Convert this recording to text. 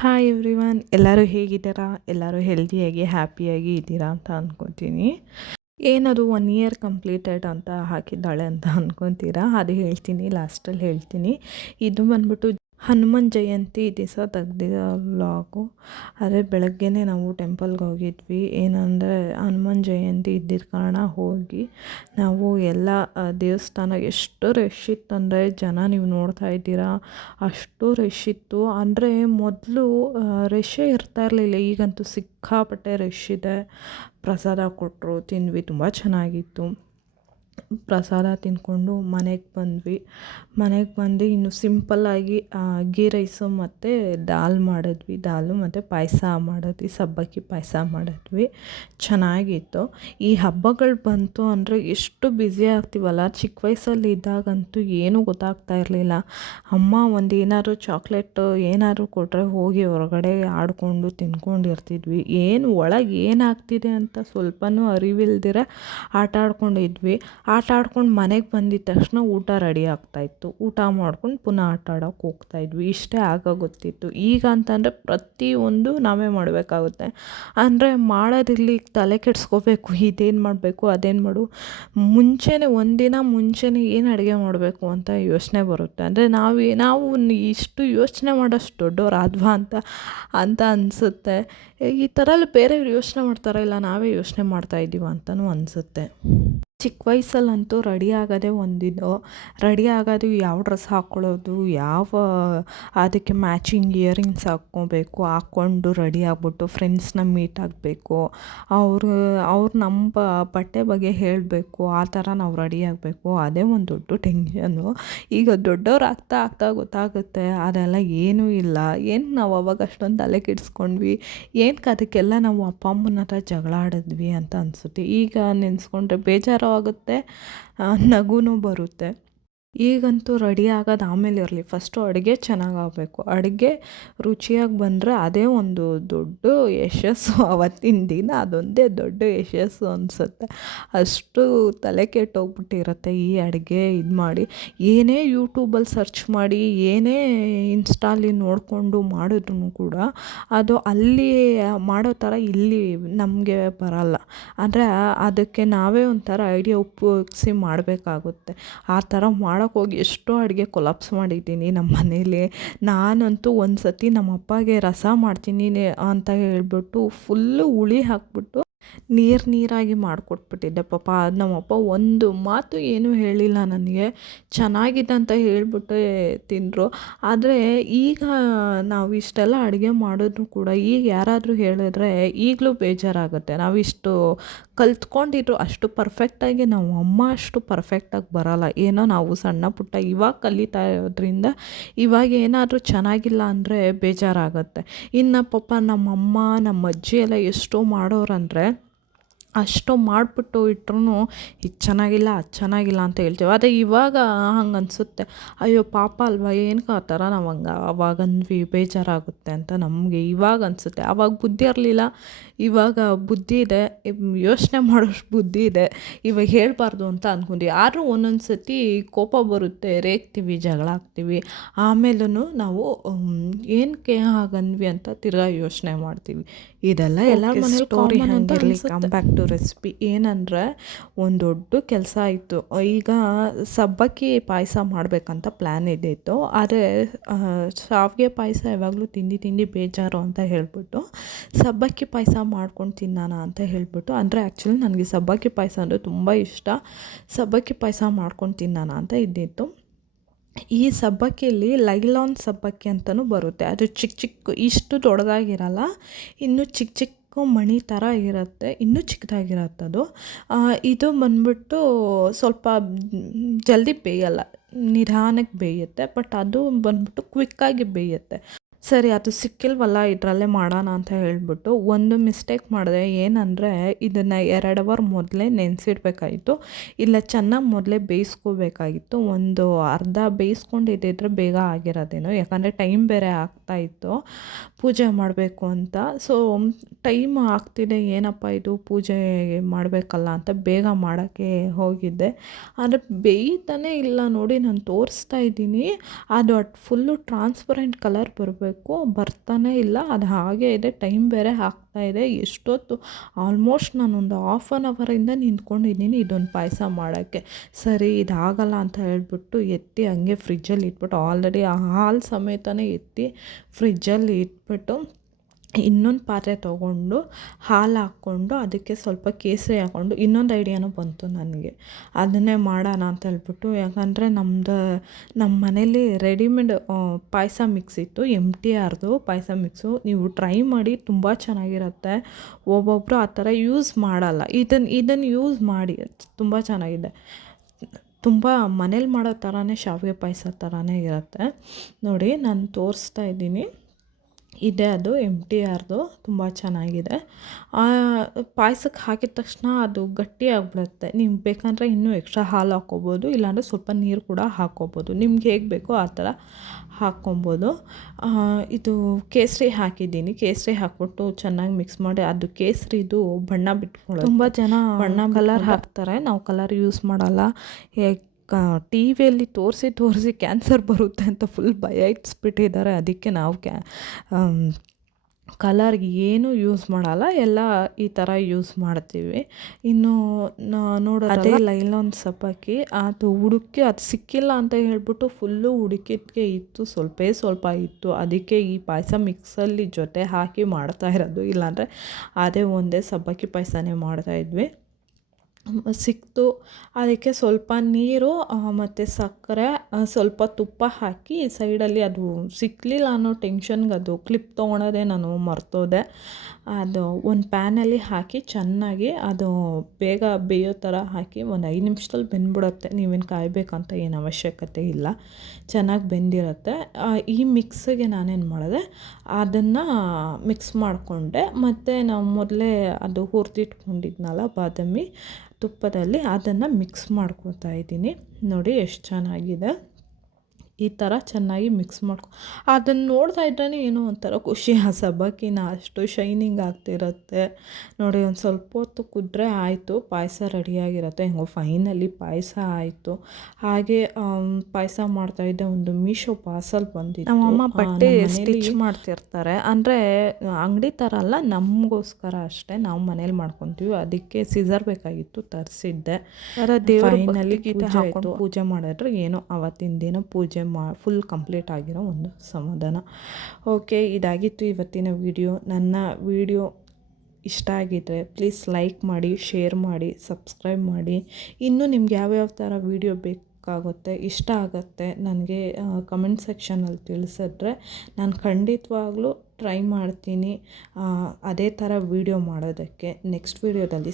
Hi everyone, ಎಲ್ಲರೂ ಹೇಗಿದ್ದೀರಾ? ಎಲ್ಲರೂ ಹೆಲ್ದಿಯಾಗಿ ಹ್ಯಾಪಿಯಾಗಿ ಇದ್ದೀರಾ ಅಂತ ಅಂದ್ಕೊತೀನಿ. ಏನದು 1 ಇಯರ್ ಕಂಪ್ಲೀಟೆಡ್ ಅಂತ ಹಾಕಿದ್ದಾಳೆ ಅಂತ ಅಂದ್ಕೊತೀರಾ? ಅದು ಹೇಳ್ತೀನಿ, ಲಾಸ್ಟಲ್ಲಿ ಹೇಳ್ತೀನಿ. ಇದು ಬಂದ್ಬಿಟ್ಟು ಹನುಮಾನ್ ಜಯಂತಿ ದಿವಸ ತೆಗ್ದಿರೋ ವ್ಲಾಗು. ಅದೇ ಬೆಳಗ್ಗೆನೇ ನಾವು ಟೆಂಪಲ್ಗೆ ಹೋಗಿದ್ವಿ. ಏನಂದರೆ ಹನುಮಾನ್ ಜಯಂತಿ ಇದ್ದಿದ್ದ ಕಾರಣ ಹೋಗಿ ನಾವು ಎಲ್ಲ ದೇವಸ್ಥಾನ ಎಷ್ಟು ರಶ್ ಇತ್ತಂದರೆ ಜನ ನೀವು ನೋಡ್ತಾ ಇದ್ದೀರಾ, ಅಷ್ಟು ರಶ್ ಇತ್ತು. ಅಂದರೆ ಮೊದಲು ರಶ್ಶೇ ಇರ್ತಾ ಇರಲಿಲ್ಲ, ಈಗಂತೂ ಸಿಕ್ಕಾಪಟ್ಟೆ ರಶ್ ಇದೆ. ಪ್ರಸಾದ ಕೊಟ್ಟರು, ತಿಂದ್ವಿ, ತುಂಬ ಚೆನ್ನಾಗಿತ್ತು. ಪ್ರಸಾದ ತಿಂದ್ಕೊಂಡು ಮನೆಗೆ ಬಂದು ಇನ್ನು ಸಿಂಪಲ್ಲಾಗಿ ಗೀ ರೈಸು ಮತ್ತು ದಾಲು ಮತ್ತು ಪಾಯಸ ಮಾಡಿದ್ವಿ, ಸಬ್ಬಕ್ಕಿ ಪಾಯಸ ಮಾಡಿದ್ವಿ. ಚೆನ್ನಾಗಿತ್ತು. ಈ ಹಬ್ಬಗಳು ಬಂತು ಅಂದರೆ ಎಷ್ಟು ಬ್ಯುಸಿ ಆಗ್ತೀವಲ್ಲ. ಚಿಕ್ಕ ವಯಸ್ಸಲ್ಲಿ ಇದ್ದಾಗಂತೂ ಏನೂ ಗೊತ್ತಾಗ್ತಾ ಇರಲಿಲ್ಲ. ಅಮ್ಮ ಒಂದು ಏನಾದ್ರು ಚಾಕ್ಲೇಟು ಏನಾದ್ರು ಕೊಟ್ಟರೆ ಹೋಗಿ ಹೊರಗಡೆ ಆಡಿಕೊಂಡು ತಿಂದ್ಕೊಂಡಿರ್ತಿದ್ವಿ. ಒಳಗೆ ಏನಾಗ್ತಿದೆ ಅಂತ ಸ್ವಲ್ಪನೂ ಅರಿವಿಲ್ದಿರ ಆಟ ಆಡ್ಕೊಂಡಿದ್ವಿ. ಆಟ ಆಡ್ಕೊಂಡು ಮನೆಗೆ ಬಂದಿದ್ದ ತಕ್ಷಣ ಊಟ ರೆಡಿ ಆಗ್ತಾಯಿತ್ತು. ಊಟ ಮಾಡ್ಕೊಂಡು ಪುನಃ ಆಟ ಆಡೋಕ್ಕೆ ಹೋಗ್ತಾಯಿದ್ವಿ. ಇಷ್ಟೇ ಆಗೋಗುತ್ತಿತ್ತು. ಈಗ ಅಂತಂದರೆ ಪ್ರತಿಯೊಂದು ನಾವೇ ಮಾಡಬೇಕಾಗುತ್ತೆ. ಅಂದರೆ ಮಾಡೋದಿರಲಿ, ತಲೆ ಕೆಡಿಸ್ಕೋಬೇಕು, ಇದೇನು ಮಾಡಬೇಕು ಅದೇನು ಮಾಡು, ಒಂದಿನ ಮುಂಚೆನೇ ಏನು ಅಡುಗೆ ಮಾಡಬೇಕು ಅಂತ ಯೋಚನೆ ಬರುತ್ತೆ. ಅಂದರೆ ನಾವು ಇಷ್ಟು ಯೋಚನೆ ಮಾಡೋಷ್ಟು ದೊಡ್ಡವರಾದ್ವಾ ಅಂತ ಅನಿಸುತ್ತೆ. ಈ ಥರ ಎಲ್ಲ ಬೇರೆಯವ್ರು ಯೋಚನೆ ಮಾಡ್ತಾರಾ, ಇಲ್ಲ ನಾವೇ ಯೋಚನೆ ಮಾಡ್ತಾಯಿದ್ದೀವ ಅಂತಲೂ ಅನಿಸುತ್ತೆ. ಚಿಕ್ಕ ವಯಸ್ಸಲ್ಲಂತೂ ರೆಡಿ ಆಗೋದೇ ಒಂದಿದು. ರೆಡಿ ಆಗೋದು ಯಾವ ಡ್ರೆಸ್ ಹಾಕ್ಕೊಳ್ಳೋದು, ಅದಕ್ಕೆ ಮ್ಯಾಚಿಂಗ್ ಇಯರಿಂಗ್ಸ್ ಹಾಕ್ಕೊಂಡು ರೆಡಿ ಆಗಿಬಿಟ್ಟು ಫ್ರೆಂಡ್ಸ್ನ ಮೀಟ್ ಆಗಬೇಕು. ಅವ್ರು ನಮ್ಮ ಬಟ್ಟೆ ಬಗ್ಗೆ ಹೇಳಬೇಕು, ಆ ಥರ ನಾವು ರೆಡಿ ಆಗಬೇಕು. ಅದೇ ಒಂದು ದೊಡ್ಡ ಟೆನ್ಷನ್ನು. ಈಗ ದೊಡ್ಡವ್ರು ಆಗ್ತಾ ಗೊತ್ತಾಗುತ್ತೆ ಅದೆಲ್ಲ ಏನೂ ಇಲ್ಲ. ನಾವು ಅವಾಗ ಅಷ್ಟೊಂದು ತಲೆ ಕೆಡಿಸ್ಕೊಂಡ್ವಿ, ಅದಕ್ಕೆಲ್ಲ ನಾವು ಅಪ್ಪ ಅಮ್ಮನ ಹತ್ರ ಜಗಳ ಆಡಿದ್ವಿ ಅಂತ ಅನಿಸುತ್ತೆ. ಈಗ ನೆನೆಸ್ಕೊಂಡ್ರೆ ಬೇಜಾರು ಆಗುತ್ತೆ, ನಗುನೂ ಬರುತ್ತೆ. ಈಗಂತೂ ರೆಡಿ ಆಗೋದು ಆಮೇಲೆ ಇರಲಿ, ಫಸ್ಟು ಅಡುಗೆ ಚೆನ್ನಾಗಾಗಬೇಕು. ಅಡುಗೆ ರುಚಿಯಾಗಿ ಬಂದರೆ ಅದೇ ಒಂದು ದೊಡ್ಡ ಯಶಸ್ಸು. ಆವತ್ತಿನ ದಿನ ಅದೊಂದೇ ದೊಡ್ಡ ಯಶಸ್ಸು ಅನಿಸುತ್ತೆ. ಅಷ್ಟು ತಲೆ ಕೆಟ್ಟೋಗ್ಬಿಟ್ಟಿರುತ್ತೆ ಈ ಅಡುಗೆ ಇದು ಮಾಡಿ. ಏನೇ ಯೂಟ್ಯೂಬಲ್ಲಿ ಸರ್ಚ್ ಮಾಡಿ, ಏನೇ ಇನ್ಸ್ಟಾಲಿ ನೋಡಿಕೊಂಡು ಮಾಡಿದ್ರೂ ಕೂಡ ಅದು ಅಲ್ಲಿ ಮಾಡೋ ಥರ ಇಲ್ಲಿ ನಮಗೆ ಬರಲ್ಲ. ಅಂದರೆ ಅದಕ್ಕೆ ನಾವೇ ಒಂಥರ ಐಡಿಯಾ ಉಪಯೋಗಿಸಿ ಮಾಡಬೇಕಾಗುತ್ತೆ. ಆ ಥರ ಮಾಡೋಕ್ಕೋಗಿ ಎಷ್ಟೋ ಅಡುಗೆ ಕೊಲಾಪ್ಸ್ ಮಾಡಿದ್ದೀನಿ ನಮ್ಮ ಮನೇಲಿ. ನಾನಂತೂ ಒಂದು ಸತಿ ನಮ್ಮ ಅಪ್ಪಗೆ ರಸ ಮಾಡ್ತೀನಿ ಅಂತ ಹೇಳ್ಬಿಟ್ಟು ಫುಲ್ಲು ಹುಳಿ ಹಾಕ್ಬಿಟ್ಟು ನೀರಾಗಿ ಮಾಡಿಕೊಟ್ಬಿಟ್ಟಿದ್ದೆ. ಪಾಪ ನಮ್ಮಪ್ಪ ಒಂದು ಮಾತು ಏನೂ ಹೇಳಿಲ್ಲ ನನಗೆ. ಚೆನ್ನಾಗಿದೆ ಅಂತ ಹೇಳ್ಬಿಟ್ಟೆ ತಿಂದರು. ಆದರೆ ಈಗ ನಾವು ಇಷ್ಟೆಲ್ಲ ಅಡುಗೆ ಮಾಡಿದ್ರು ಕೂಡ ಈಗ ಯಾರಾದರೂ ಹೇಳಿದ್ರೆ ಈಗಲೂ ಬೇಜಾರಾಗುತ್ತೆ. ನಾವಿಷ್ಟು ಕಲ್ತ್ಕೊಂಡಿದ್ರು ಅಷ್ಟು ಪರ್ಫೆಕ್ಟಾಗಿ ನಾವು ಅಮ್ಮ ಅಷ್ಟು ಪರ್ಫೆಕ್ಟಾಗಿ ಬರೋಲ್ಲ. ಏನೋ ನಾವು ಸಣ್ಣ ಪುಟ್ಟ ಇವಾಗ ಕಲಿತಾ ಇರೋದ್ರಿಂದ ಇವಾಗ ಏನಾದರೂ ಚೆನ್ನಾಗಿಲ್ಲ ಅಂದರೆ ಬೇಜಾರಾಗುತ್ತೆ. ಇನ್ನು ಪಾಪ ನಮ್ಮಮ್ಮ ನಮ್ಮ ಅಜ್ಜಿ ಎಲ್ಲ ಎಷ್ಟೋ ಮಾಡೋರಂದರೆ ಅಷ್ಟು ಮಾಡಿಬಿಟ್ಟು ಇಟ್ರೂ ಇದು ಚೆನ್ನಾಗಿಲ್ಲ ಅದು ಚೆನ್ನಾಗಿಲ್ಲ ಅಂತ ಹೇಳ್ತೀವಿ. ಆದರೆ ಇವಾಗ ಹಂಗೆ ಅನಿಸುತ್ತೆ, ಅಯ್ಯೋ ಪಾಪ ಅಲ್ವಾ, ಏನಕ್ಕೆ ಆ ಥರ ನಾವು ಅವಾಗ ಅಂದ್ವಿ, ಬೇಜಾರಾಗುತ್ತೆ ಅಂತ ನಮಗೆ ಇವಾಗ ಅನಿಸುತ್ತೆ. ಆವಾಗ ಬುದ್ಧಿ ಇರಲಿಲ್ಲ, ಇವಾಗ ಬುದ್ಧಿ ಇದೆ, ಯೋಚನೆ ಮಾಡೋಷ್ಟು ಬುದ್ಧಿ ಇದೆ. ಇವಾಗ ಹೇಳಬಾರ್ದು ಅಂತ ಅಂದ್ಕೊಂಡ್ವಿ. ಆದರೂ ಒಂದೊಂದು ಸತಿ ಕೋಪ ಬರುತ್ತೆ, ರೇಗ್ತೀವಿ, ಜಗಳ ಆಗ್ತೀವಿ. ಆಮೇಲೂ ನಾವು ಏನಕ್ಕೆ ಹಾಗಂದ್ವಿ ಅಂತ ತಿರ್ಗಾ ಯೋಚನೆ ಮಾಡ್ತೀವಿ. ಇದೆಲ್ಲ ಎಲ್ಲರ ಮನೇಲಿ ಕಾಮನ್ ಅಂತ ಅನಿಸುತ್ತೆ. Come back to recipe. ಏನಂದರೆ ಒಂದು ದೊಡ್ಡ ಕೆಲಸ ಆಯಿತು. ಈಗ ಸಬ್ಬಕ್ಕಿ ಪಾಯಸ ಮಾಡಬೇಕಂತ ಪ್ಲ್ಯಾನ್ ಇದ್ದಿತ್ತು. ಆದರೆ ಶಾವಿಗೆ ಪಾಯಸ ಯಾವಾಗಲೂ ತಿಂದು ಬೇಜಾರು ಅಂತ ಹೇಳ್ಬಿಟ್ಟು ಸಬ್ಬಕ್ಕಿ ಪಾಯಸ ಮಾಡ್ಕೊಂಡು ತಿನ್ನೋಣ ಅಂತ ಹೇಳ್ಬಿಟ್ಟು, ಅಂದರೆ ಆ್ಯಕ್ಚುಲಿ ನನಗೆ ಸಬ್ಬಕ್ಕಿ ಪಾಯಸ ಅಂದರೆ ತುಂಬ ಇಷ್ಟ. ಸಬ್ಬಕ್ಕಿ ಪಾಯಸ ಮಾಡ್ಕೊಂಡು ತಿನ್ನೋಣ ಅಂತ ಇದ್ದಿತ್ತು. ಈ ಸಬ್ಬಕ್ಕಿಯಲ್ಲಿ ಲೈಲಾನ್ ಸಬ್ಬಕ್ಕಿ ಅಂತಲೂ ಬರುತ್ತೆ. ಅದು ಚಿಕ್ಕ ಇಷ್ಟು ದೊಡ್ಡದಾಗಿರಲ್ಲ, ಇನ್ನೂ ಚಿಕ್ಕ ಮಣಿ ಥರ ಇರುತ್ತೆ, ಇನ್ನೂ ಚಿಕ್ಕದಾಗಿರತ್ತದು. ಇದು ಬಂದ್ಬಿಟ್ಟು ಸ್ವಲ್ಪ ಜಲ್ದಿ ಬೇಯಲ್ಲ, ನಿಧಾನಕ್ಕೆ ಬೇಯುತ್ತೆ. ಬಟ್ ಅದು ಬಂದ್ಬಿಟ್ಟು ಕ್ವಿಕ್ಕಾಗಿ ಬೇಯುತ್ತೆ. ಸರಿ, ಅದು ಸಿಕ್ಕಿಲ್ವಲ್ಲ, ಇದರಲ್ಲೇ ಮಾಡೋಣ ಅಂತ ಹೇಳ್ಬಿಟ್ಟು ಒಂದು ಮಿಸ್ಟೇಕ್ ಮಾಡಿದೆ. ಏನಂದರೆ ಇದನ್ನು 2 ಅವರ್ ಮೊದಲೇ ನೆನೆಸಿಡ್ಬೇಕಾಗಿತ್ತು, ಇಲ್ಲ ಚೆನ್ನಾಗಿ ಮೊದಲೇ ಬೇಯಿಸ್ಕೋಬೇಕಾಗಿತ್ತು. ಒಂದು ಅರ್ಧ ಬೇಯಿಸ್ಕೊಂಡಿದ್ದಿದ್ರೆ ಬೇಗ ಆಗಿರೋದೇನೋ, ಯಾಕಂದರೆ ಟೈಮ್ ಬೇರೆ ಬರ್ತಾಯಿತ್ತು ಪೂಜೆ ಮಾಡಬೇಕು ಅಂತ. ಸೊ ಟೈಮ್ ಆಗ್ತಿದೆ, ಏನಪ್ಪ ಇದು ಪೂಜೆ ಮಾಡಬೇಕಲ್ಲ ಅಂತ ಬೇಗ ಮಾಡೋಕ್ಕೆ ಹೋಗಿದ್ದೆ. ಆದರೆ ಬೇಯ್ತಾನೇ ಇಲ್ಲ ನೋಡಿ, ನಾನು ತೋರಿಸ್ತಾ ಇದ್ದೀನಿ, ಅದು ಫುಲ್ಲು ಟ್ರಾನ್ಸ್ಪರೆಂಟ್ ಕಲರ್ ಬರಬೇಕು, ಬರ್ತಾನೇ ಇಲ್ಲ. ಅದು ಹಾಗೇ ಇದೆ, ಟೈಮ್ ಬೇರೆ ಆಗ್ತಾಯಿದೆ. ಎಷ್ಟೊತ್ತು ಆಲ್ಮೋಸ್ಟ್ ನಾನೊಂದು ಹಾಫ್ ಆನ್ ಅವರಿಂದ ನಿಂತ್ಕೊಂಡಿದ್ದೀನಿ ಇದೊಂದು ಪಾಯಸ ಮಾಡೋಕ್ಕೆ. ಸರಿ ಇದಾಗಲ್ಲ ಅಂತ ಹೇಳ್ಬಿಟ್ಟು ಎತ್ತಿ ಹಂಗೆ ಫ್ರಿಜ್ಜಲ್ಲಿ ಇಟ್ಬಿಟ್ಟು, ಆಲ್ರೆಡಿ ಆ ಹಾಲು ಸಮೇತನೇ ಎತ್ತಿ ಫ್ರಿಜ್ಜಲ್ಲಿ ಇಟ್ಬಿಟ್ಟು ಇನ್ನೊಂದು ಪಾತ್ರೆ ತೊಗೊಂಡು ಹಾಲು ಹಾಕ್ಕೊಂಡು ಅದಕ್ಕೆ ಸ್ವಲ್ಪ ಕೇಸರಿ ಹಾಕ್ಕೊಂಡು, ಇನ್ನೊಂದು ಐಡಿಯಾನೂ ಬಂತು ನನಗೆ, ಅದನ್ನೇ ಮಾಡೋಣ ಅಂತ ಹೇಳ್ಬಿಟ್ಟು. ಯಾಕಂದರೆ ನಮ್ಮ ಮನೇಲಿ ರೆಡಿಮೇಡ್ ಪಾಯಸ ಮಿಕ್ಸ್ ಇತ್ತು, MTRದು ಪಾಯಸ ಮಿಕ್ಸು. ನೀವು ಟ್ರೈ ಮಾಡಿ, ತುಂಬ ಚೆನ್ನಾಗಿರುತ್ತೆ. ಒಬ್ಬೊಬ್ಬರು ಆ ಥರ ಯೂಸ್ ಮಾಡಲ್ಲ, ಇದನ್ನು ಯೂಸ್ ಮಾಡಿ, ತುಂಬ ಚೆನ್ನಾಗಿದೆ. ತುಂಬ ಮನೇಲಿ ಮಾಡೋ ಥರನೇ ಶಾವಿಗೆ ಪಾಯಸ ಥರನೇ ಇರುತ್ತೆ ನೋಡಿ. ನಾನು ತೋರಿಸ್ತಾ ಇದ್ದೀನಿ, ಇದೆ ಅದು MTRದು, ತುಂಬ ಚೆನ್ನಾಗಿದೆ. ಪಾಯಸಕ್ಕೆ ಹಾಕಿದ ತಕ್ಷಣ ಅದು ಗಟ್ಟಿ ಆಗಿಬಿಡುತ್ತೆ. ನೀವು ಬೇಕಂದರೆ ಇನ್ನೂ ಎಕ್ಸ್ಟ್ರಾ ಹಾಲು ಹಾಕ್ಕೊಬೋದು, ಇಲ್ಲಾಂದರೆ ಸ್ವಲ್ಪ ನೀರು ಕೂಡ ಹಾಕ್ಕೊಬೋದು, ನಿಮ್ಗೆ ಹೇಗೆ ಬೇಕೋ ಆ ಥರ ಹಾಕ್ಕೊಬೋದು. ಇದು ಕೇಸರಿ ಹಾಕಿದ್ದೀನಿ, ಕೇಸರಿ ಹಾಕ್ಬಿಟ್ಟು ಚೆನ್ನಾಗಿ ಮಿಕ್ಸ್ ಮಾಡಿ, ಅದು ಕೇಸರಿದು ಬಣ್ಣ ಬಿಟ್ಕೊಳ್ಳೋದು. ತುಂಬ ಜನ ಬಣ್ಣ ಕಲರ್ ಹಾಕ್ತಾರೆ, ನಾವು ಕಲರ್ ಯೂಸ್ ಮಾಡಲ್ಲ. ಟಿ ವಿಯಲ್ಲಿ ತೋರಿಸಿ ಕ್ಯಾನ್ಸರ್ ಬರುತ್ತೆ ಅಂತ ಫುಲ್ ಭಯ ಇಟ್ಸ್ಬಿಟ್ಟಿದ್ದಾರೆ. ಅದಕ್ಕೆ ನಾವು ಕಲರ್ಗೆ ಏನೂ ಯೂಸ್ ಮಾಡಲ್ಲ, ಎಲ್ಲ ಈ ಥರ ಯೂಸ್ ಮಾಡ್ತೀವಿ. ಇನ್ನು ನೋಡೋದು ಅದೇ ಲೈಲಾನ್ ಸಬ್ಬಕ್ಕಿ, ಅದು ಹುಡುಕಿ ಅದು ಸಿಕ್ಕಿಲ್ಲ ಅಂತ ಹೇಳ್ಬಿಟ್ಟು ಫುಲ್ಲು ಹುಡುಕಿದ್ಕೆ ಇತ್ತು, ಸ್ವಲ್ಪ ಇತ್ತು. ಅದಕ್ಕೆ ಈ ಪಾಯಸ ಮಿಕ್ಸಲ್ಲಿ ಜೊತೆ ಹಾಕಿ ಮಾಡ್ತಾ ಇರೋದು, ಇಲ್ಲಾಂದರೆ ಅದೇ ಒಂದೇ ಸಬ್ಬಕ್ಕಿ ಪಾಯಸನೇ ಮಾಡ್ತಾಯಿದ್ವಿ. ಸಿಕ್ತು, ಅದಕ್ಕೆ ಸ್ವಲ್ಪ ನೀರು ಮತ್ತು ಸಕ್ಕರೆ, ಸ್ವಲ್ಪ ತುಪ್ಪ ಹಾಕಿ ಸೈಡಲ್ಲಿ, ಅದು ಸಿಕ್ಕಲಿಲ್ಲ ಅನ್ನೋ ಟೆನ್ಷನ್ಗೆ ಅದು ಕ್ಲಿಪ್ ತೊಗೊಳೋದೇ ನಾನು ಮರ್ತೋದೆ. ಅದು ಒಂದು ಪ್ಯಾನಲ್ಲಿ ಹಾಕಿ ಚೆನ್ನಾಗಿ ಅದು ಬೇಗ ಬೇಯೋ ಥರ ಹಾಕಿ ಒಂದು 5 ನಿಮಿಷದಲ್ಲಿ ಬೆಂದ್ಬಿಡುತ್ತೆ. ನೀವೇನು ಕಾಯಬೇಕಂತ ಏನು ಅವಶ್ಯಕತೆ ಇಲ್ಲ, ಚೆನ್ನಾಗಿ ಬೆಂದಿರುತ್ತೆ. ಈ ಮಿಕ್ಸಿಗೆ ನಾನೇನು ಮಾಡಿದೆ, ಅದನ್ನು ಮಿಕ್ಸ್ ಮಾಡಿಕೊಂಡೆ. ಮತ್ತು ನಾವು ಮೊದಲೇ ಅದು ಹುರಿದಿಟ್ಕೊಂಡಿದ್ನಲ್ಲ ಬಾದಾಮಿ ತುಪ್ಪದಲ್ಲಿ, ಅದನ್ನು ಮಿಕ್ಸ್ ಮಾಡ್ಕೊತಾ ಇದ್ದೀನಿ ನೋಡಿ. ಎಷ್ಟು ಚೆನ್ನಾಗಿದೆ, ಈ ಥರ ಚೆನ್ನಾಗಿ ಮಿಕ್ಸ್ ಅದನ್ನು ನೋಡ್ತಾ ಇದ್ರೇ ಏನೋ ಒಂಥರ ಖುಷಿ. ಆ ಸಬ್ಬಕ್ಕಿನ ಅಷ್ಟು ಶೈನಿಂಗ್ ಆಗ್ತಿರುತ್ತೆ ನೋಡಿ. ಒಂದು ಸ್ವಲ್ಪ ಹೊತ್ತು ಕುದ್ರೆ ಆಯಿತು, ಪಾಯಸ ರೆಡಿಯಾಗಿರುತ್ತೆ. ಹೆಂಗೋ ಫೈನಲಿ ಪಾಯಸ ಆಯಿತು. ಹಾಗೆ ಪಾಯಸ ಮಾಡ್ತಾಯಿದ್ದೆ, ಒಂದು ಮೀಶೋ ಪಾರ್ಸಲ್ ಬಂದಿತ್ತು. ನಮ್ಮಮ್ಮ ಬಟ್ಟೆ ಸ್ಟಿಚ್ ಮಾಡ್ತಿರ್ತಾರೆ, ಅಂದರೆ ಅಂಗಡಿ ಥರ ಅಲ್ಲ, ನಮಗೋಸ್ಕರ ಅಷ್ಟೇ, ನಾವು ಮನೇಲಿ ಮಾಡ್ಕೊತೀವಿ. ಅದಕ್ಕೆ ಸಿಸರ್ ಬೇಕಾಗಿತ್ತು, ತರಿಸಿದ್ದೆ. ಫೈನಲಿ ಪೂಜೆ ಮಾಡಿದ್ರೆ ಏನೋ ಅವತ್ತಿನ ದಿನ ಪೂಜೆ ಫುಲ್ ಕಂಪ್ಲೀಟ್ ಆಗಿರೋ ಒಂದು ಸಮಾಧಾನ. ಓಕೆ, ಇದಾಗಿತ್ತು ಇವತ್ತಿನ ವಿಡಿಯೋ. ನನ್ನ ವಿಡಿಯೋ ಇಷ್ಟ ಆಗಿದ್ದರೆ ಪ್ಲೀಸ್ ಲೈಕ್ ಮಾಡಿ, ಶೇರ್ ಮಾಡಿ, ಸಬ್ಸ್ಕ್ರೈಬ್ ಮಾಡಿ. ಇನ್ನೂ ನಿಮ್ಗೆ ಯಾವ್ಯಾವ ಥರ ವಿಡಿಯೋ ಬೇಕಾಗುತ್ತೆ, ಇಷ್ಟ ಆಗುತ್ತೆ ನನಗೆ ಕಮೆಂಟ್ ಸೆಕ್ಷನಲ್ಲಿ ತಿಳಿಸಿದ್ರೆ ನಾನು ಖಂಡಿತವಾಗ್ಲೂ ಟ್ರೈ ಮಾಡ್ತೀನಿ ಅದೇ ಥರ ವಿಡಿಯೋ ಮಾಡೋದಕ್ಕೆ. ನೆಕ್ಸ್ಟ್ ವಿಡಿಯೋದಲ್ಲಿ